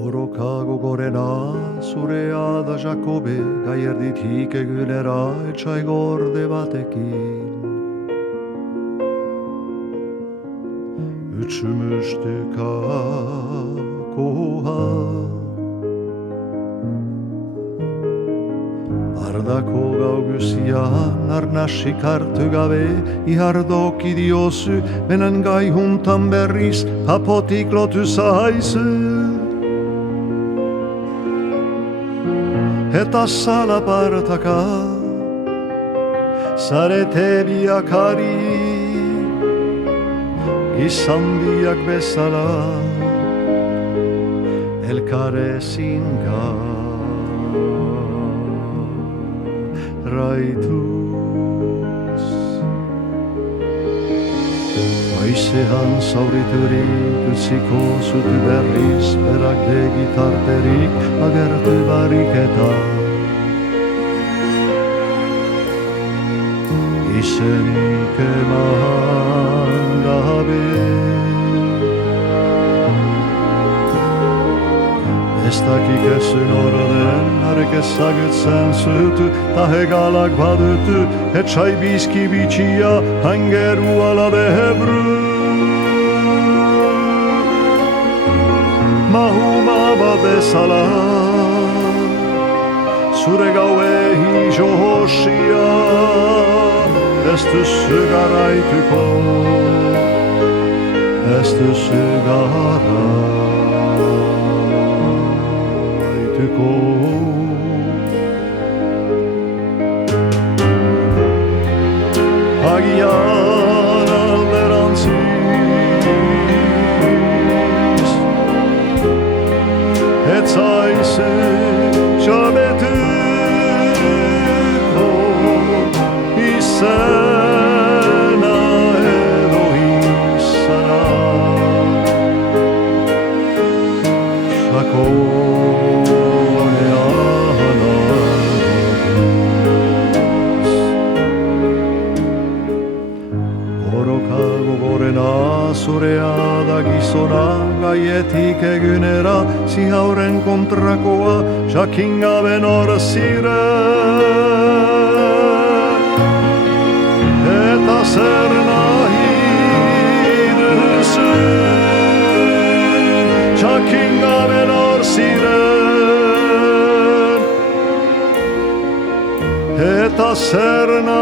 Borroka gogorena zurea da Jakobe, gai erditik egunera etxai gorde batekin. Utsumustukakoa Bardako gau guzian arnasik hartu gabe ihardoki diozu, benen gai juntan berriz papotik lotu zaizu. Eta salapartaka zarete biakari izan biak bezala elkarezin garaituz. Haizean zauriturik utziko zutu berriz, berak begitarterik agertu barik eta izenik eman gabe. Ez dakik ezun orden, harek ezagutzen zutu, ta hegalak badutu, etxai bizki bitxia, hangeru ala behebru. Mahuma bat bezala, zure gaue hijohosia, ez duzu garaituko, ez duzu garaituko. Agian alderantziz, ez zaizu jabetuko izena edo izana. Sakonean alduz, borroka gogorena zurea da gizona, gaietik egunera zihauren kontrakoa, jakin gabe nor ziren. Eta zer nahi duzu, jakin gabe nor ziren. Eta zer nahi